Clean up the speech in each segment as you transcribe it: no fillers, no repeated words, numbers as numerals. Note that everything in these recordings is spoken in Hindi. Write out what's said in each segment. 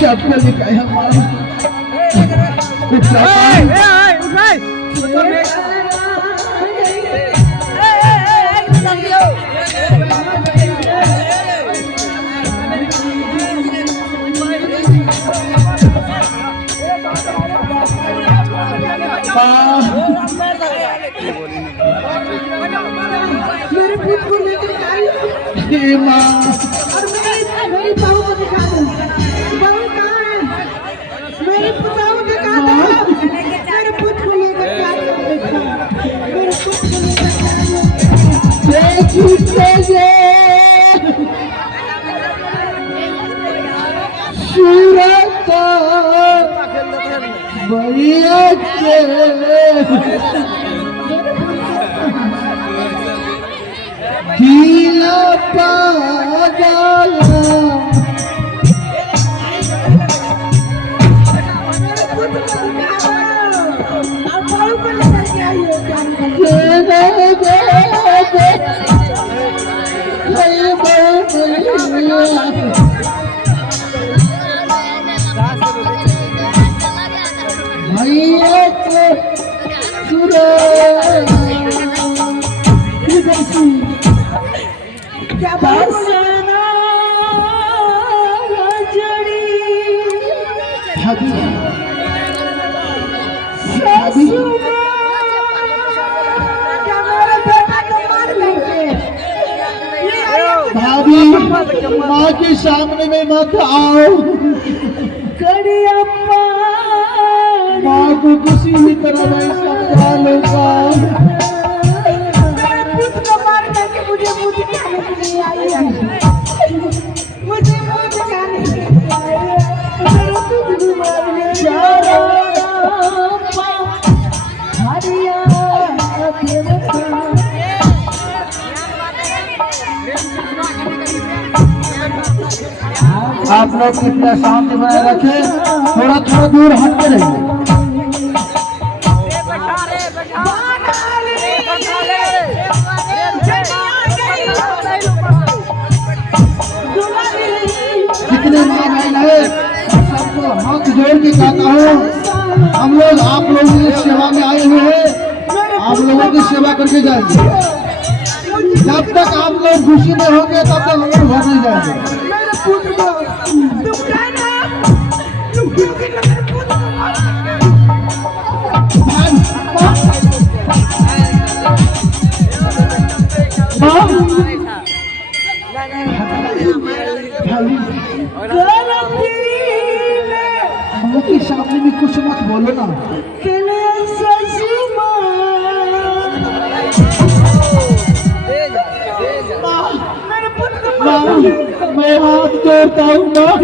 आपको दिखाया हमारा माँ के सामने में मत आओ। माँ को किसी भी तरह मैं समझा लूंगा। मुझे मुँह दिखाने के लिए आई है। मुझे मुँह दिखाने के लिए आई है। आप लोग कितना शांति बनाए रखें, थोड़ा थोड़ा दूर हट के रहिए। जितने माँ बहन है सबको हाथ जोड़ के कहता हूँ, हम लोग आप लोगों की सेवा में आए हुए हैं, आप लोगों की सेवा करके जाएंगे। जब तक आप लोग खुशी में होंगे तब तक हम लोग घर नहीं जाएंगे। माँ के सामने भी कुछ मत बोलो ना। मैं हाथ जोड़ता हूँ माँ।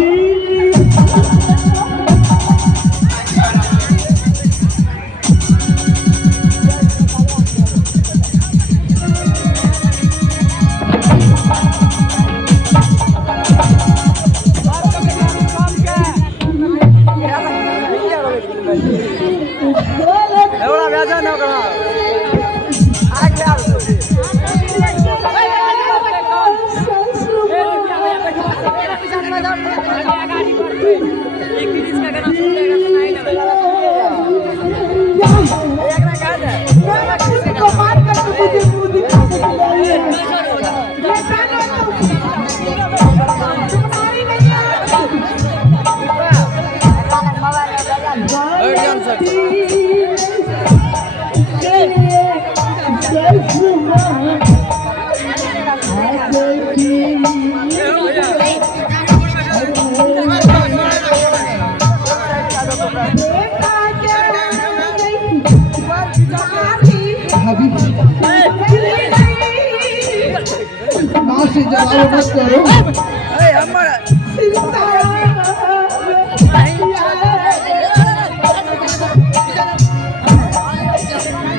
से जलाओ मत करो।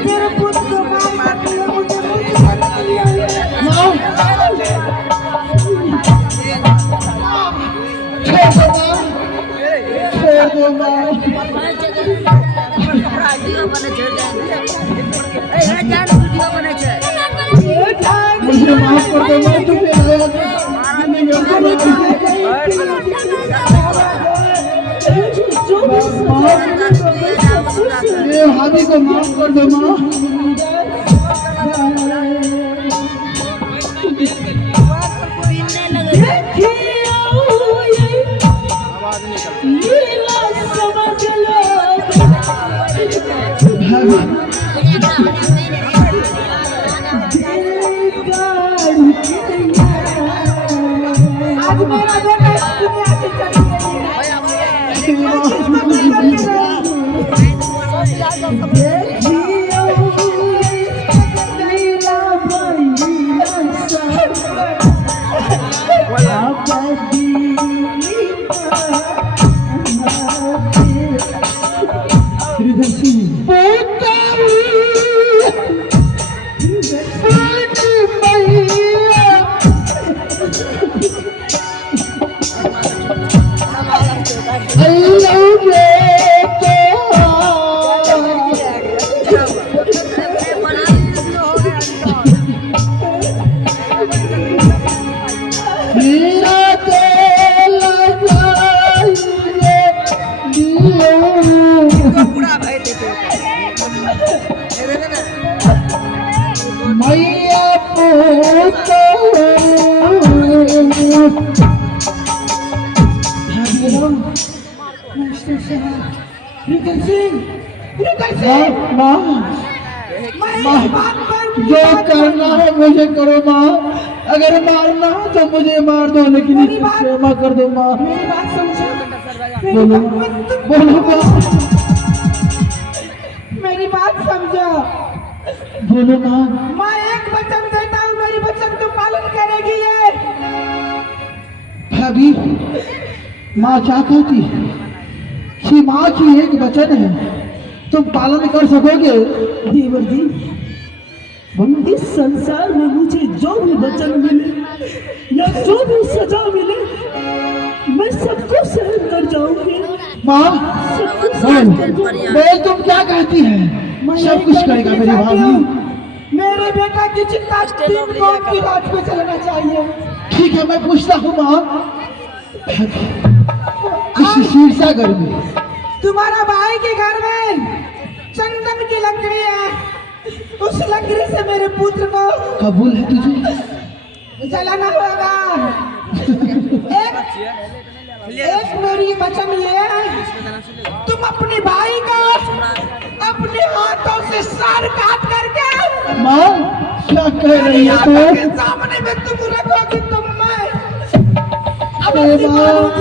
मेरे पुत्र को मार दिया, मुझे मार दिया है। माँ, छोड़ दो माँ। मुझे माफ कर दो माँ, तुझे ये हाथी को माफ कर दो माँ। आज मेरा बेटा इस दुनिया से चला जो करना है मुझे करो माँ, अगर मारना हो तो मुझे मार दो, लेकिन क्षमा कर दो माँ। मेरी बात समझो। बोलो बोलो माँ, मेरी बात समझो। बोलो माँ। मैं एक वचन देता हूँ, मेरी वचन तो पालन करेगी ये। भाभी, माँ क्या कहती है? कि माँ की एक वचन है, तुम पालन कर सकोगे? देवर जी, इस संसार में मुझे जो भी वचन मिले या जो भी सजा मिले, मैं सबको सहन कर जाऊंगी। माँ बोल, तुम क्या कहती है? सब कुछ करेगा मेरी भाभी। मेरे बेटा की चिंता तीन कौम की रात में चलना चाहिए। ठीक है, मैं पूछता हूँ माँ, इस शीर्षागर में तुम्हारा भाई के घर में चंदन की लकड़ी है, उस लकड़ी से मेरे पुत्र को कबूल है तुझे? जलाना होगा। एक मेरी वचन ये है, तुम अपने भाई को अपने हाथों से सर काट करके माँ क्या कह रही है के सामने में तुम रखोगी।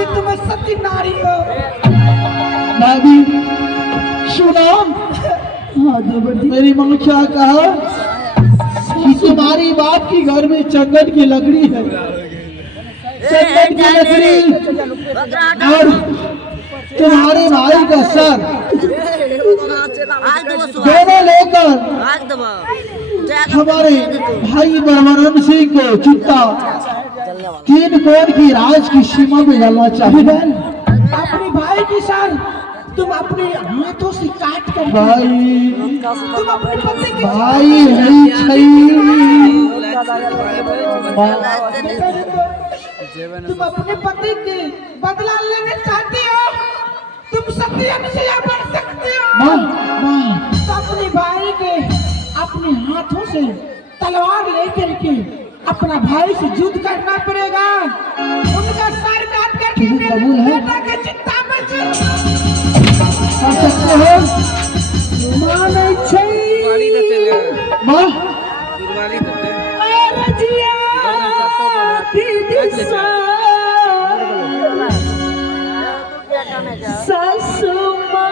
तुम्हें सती नारी हो। भाभी सुना, हाँ देवर जी, मेरी माँ क्या कहा कि तुम्हारी बाप की घर में चंदन की लकड़ी है, चंदन की लकड़ी और तुम्हारे भाई का सर दोनों लेकर हमारे भाई बलवंत सिंह को चित्ता तीन कोण की राज की सीमा में डालना चाहिए। अपने भाई की सर तुम अपने हाथों से काट कर भाई तुम अपने पति की भाई है तुम अपने पति की बदला लेने चाहती हो। तुम सती अनुसुईया बन सकती हो। माँ माँ तो अपने भाई के अपने हाथों से तलवार लेकर के अपना भाई से युद्ध करना पड़ेगा। उनका सर काट करके तुम्हें कबूल है? बेटा के चिंता में कर सकते हो मां नहीं चाहिए। माँ रजिया दीदी सासू माँ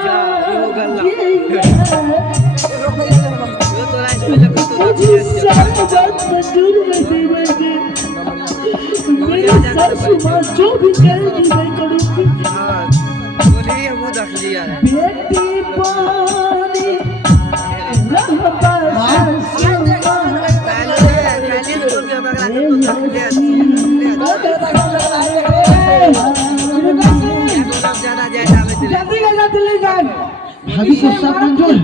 मुझे सब बात मंजूर है देवर जी। मासूमा जो भी कहेगी मैं करूंगी। बेटी पानी जल्दी ले जा दिल्ली जान। भाभी को सब मंजूर है।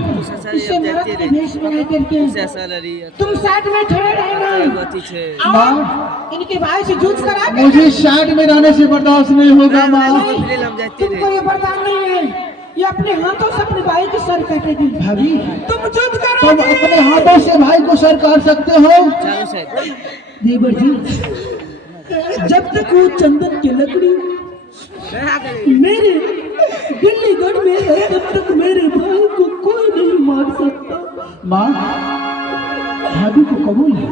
इसे मरद के भेष बना करके तुम साथ में खड़े रहना और इनके भाई से जूझ कर आके मुझे साइड में रहने से बर्दाश्त नहीं होगा माँ। तुमको ये बर्दाश्त नहीं है, ये अपने हाथों से अपने भाई के सर काटेगी। भाभी तुम जुद तुम करोगे। अपने हाथों से भाई को सर काट सकते हो। देवर जी, जब तक वो चंदन की लकड़ी मेरे दिल्लीगढ़ में है तब तक मेरे भाई को कोई नहीं मार सकता। माँ भाभी को कबूल है,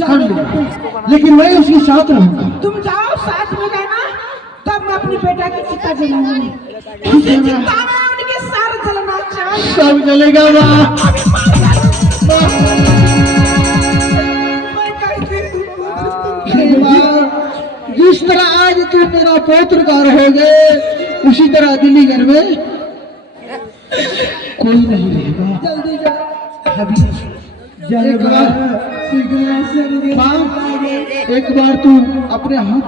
कर लो, लेकिन मैं उसके साथ रहूंगा। तुम जाओ साथ में रहना, तब मैं अपनी बेटा की चिता जलाऊंगी। ठीक है चिता माँ, में उनके सर जलना चाहिए। सब चलेगा माँ। जिस तरह आज तुम मेरा पौत्रकार हो गए, उसी तरह दिल्लीगढ़ में कोई नहीं रहेगा। जल्दी जा। भाभी माँ, एक बार तू अपने हाथ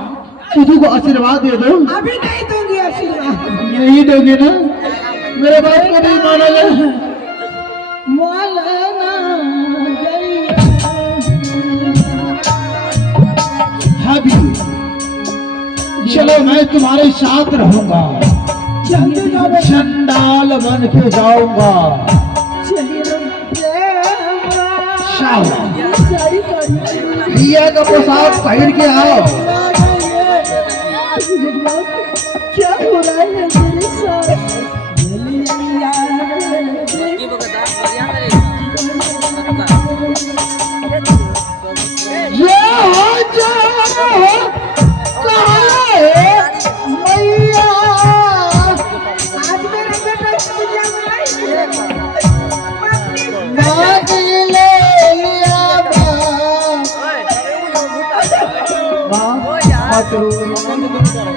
तुझे को आशीर्वाद दे दो। अभी नहीं दूंगी आशीर्वाद। नहीं दोगे ना? मेरे बात को नहीं मानोगे? मौलाना गैया। भाभी चलो मैं तुम्हारे साथ रहूंगा, जल्दी जाओ। चंडाल बन के जाऊंगा। शाह भैया का पोशाक पहन के आओ। क्या हो रहा है मेरे साथ? ये हो जाओ मैया, आज मेरा बेटा पूजा में मांग ले लिया माँ। माँ मत रो।